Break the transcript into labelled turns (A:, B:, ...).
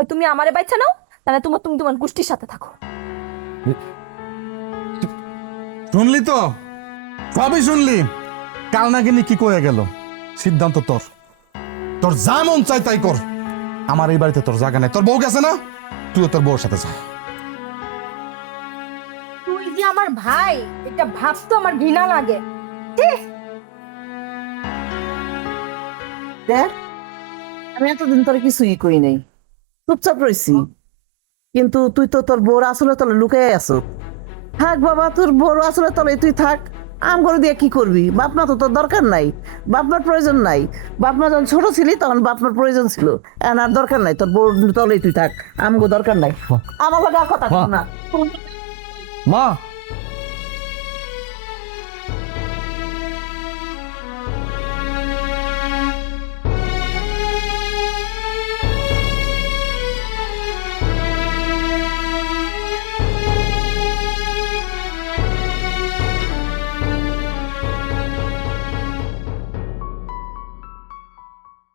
A: হয় তুমি আমারে বাচ্চা নাও তাহলে তোমার তুমি তোমার গোষ্ঠীর সাথে থাকো।
B: শুনলি তো? সবই শুনলি? কাল নাগিনী কি কয়ে গেল? সিদ্ধান্ত তোর। তোর যা মন চাই তাই কর। আমার এই বাড়িতে তোর জায়গা নেই। তোর বউ গেছে না? তুইও তোর বউর সাথে যা।
A: তুই যে আমার ভাই এটা ভাবতো আমার ঘৃণা লাগে।
C: দেখ আমি এতদিন তোর কিছুই কই নাই। চুপচাপ রয়েছি কিন্তু তুই তো তোর বউর আসলে তলে লুকাই আছো। থাক বাবা তোর বউর আসলে তলে তুই থাক। আম করে দিয়ে কি করবি? বাপমা তো তোর দরকার নাই। বাপমার প্রয়োজন নাই। বাপমা যখন ছোট ছিলি তখন বাপমার প্রয়োজন ছিল। এখন আর দরকার নাই তোর বউর তলেই তুই থাক। আমগো দরকার নাই। আমার কথা না।
D: মা।